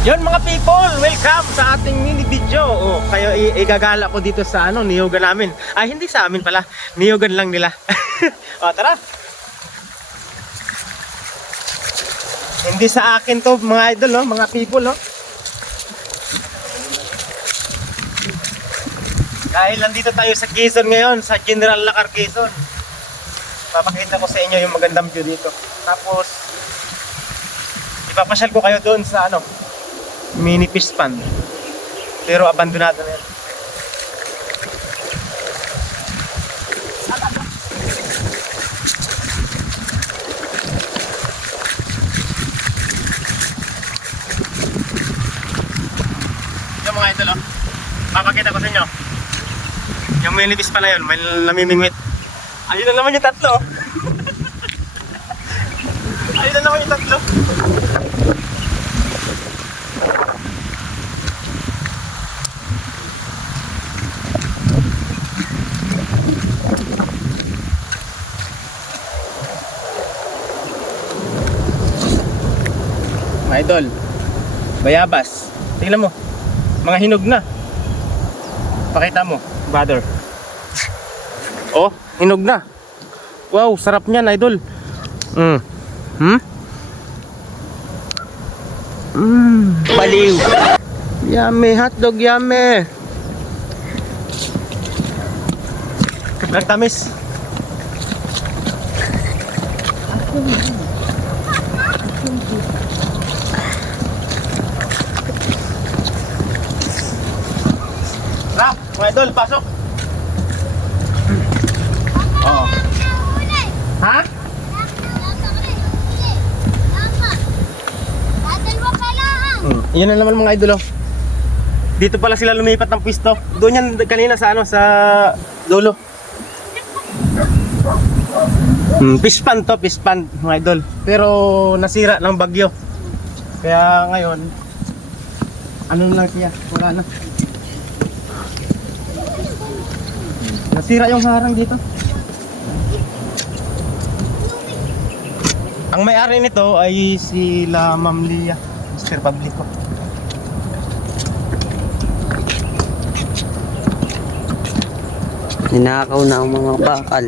Yon mga people, welcome sa ating mini video. Kayo igagala ko dito sa niyogan namin. Ay, hindi sa amin pala. Niyogan lang nila. Tara. Hindi sa akin to mga idol, mga people, Dahil nandito tayo sa Quezon ngayon, sa General Lacar Quezon. Papakita ko sa inyo yung magandang view dito. Tapos ipapasyal ko kayo doon sa mini fish pond. Pero abandonado na yan. Yung mga idol, papakita ko sa inyo. Yung mini fish pond na yun, may namimingwit. Ayun na naman yung tatlo. Ayun na naman yung tatlo. Mga idol, bayabas. Tingnan mo, mga hinog na. Pakita mo, brother. Oh, hinog na. Wow, sarap niyan, idol. Baliw. Yummy, hotdog, yummy. Nagtamis. Rap, mga idol, pasok. Oo. Ha? Yan na naman mga idol. Dito pala sila lumipat ng pwesto. Doon yan kanina sa sa dulo. Fish pond to, fish pond mga idol. Pero nasira ng bagyo. Kaya ngayon ano lang siya, wala na. Nasira yung harang dito. Ang may-ari nito ay sila Ma'am Lia, Mr. Publico. Ninakaw na ang mga bakal.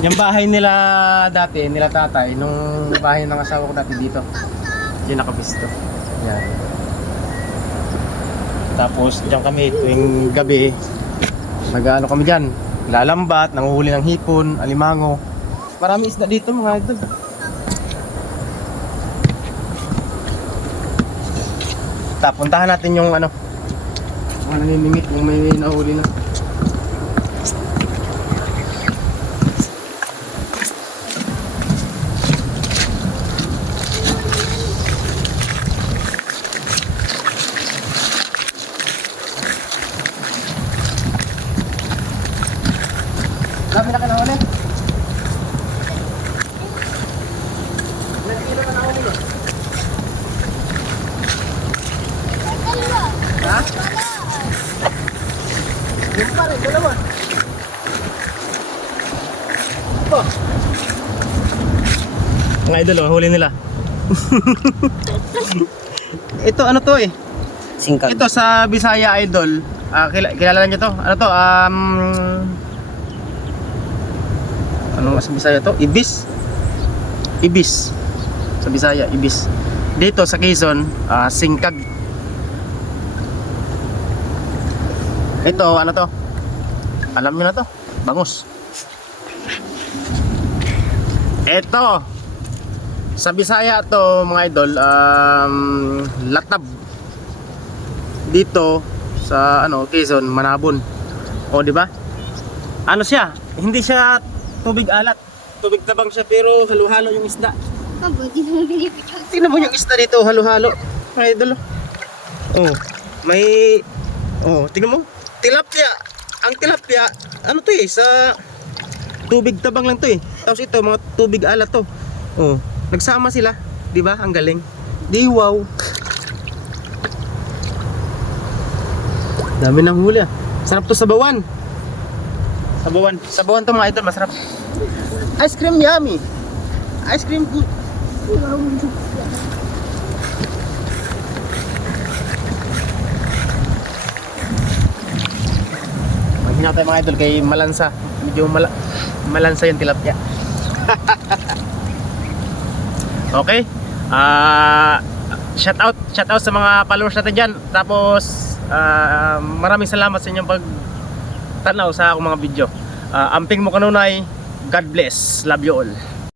Yung bahay nila dati, nila tatay, nung bahay ng asawa ko dati dito. Yung nakabisto. Yan. Tapos diyan kami tuwing gabi, nag-ano kami diyan, lalambat, nanguhuli ng hipon, alimango. Marami isda dito mga idol. Puntahan natin yung mga namimingit, yung may nahuli na. Dami na ka nahuli? Ilan kilo na nahuli mo? Ha? Yung pa rin, dalawa. Ito. Mga idol, huli nila. Ito ano to eh? Singkag. Ito sa Bisaya idol. Kilala niyo to? Ano to? Ano sa Bisaya to? Ibis. Ibis. Sa Bisaya, ibis. Dito sa Quezon, singkag. Ito, ano to? Alam niyo na to? Bangus. Ito. Sa Bisaya to, mga idol, latab. Dito sa Quezon, Manabon. O, di ba? Ano siya? Hindi siya tubig alat. Tubig tabang siya pero halo-halo yung isda. Tingnan mo yung isda dito, halo-halo. Mga idol. Oh, may tingnan mo. Tilapia. Ang tilapia, ano to eh, sa tubig tabang lang to eh. Tapos ito, mga tubig alat to. Oh, nagsama sila, 'di ba? Ang galing. Di wow. Dami ng huli ah. Sarap to sa bawan. Sa bawan to mga idol, masarap. Ice cream yummy. Ice cream good. niya tayo mga idol kay malansa. Medyo malansa yung tilapia. Okay. Shout out sa mga followers natin dyan. Tapos maraming salamat sa inyong pagtanaw sa akong mga video. Amping mo kanunay. God bless. Love you all.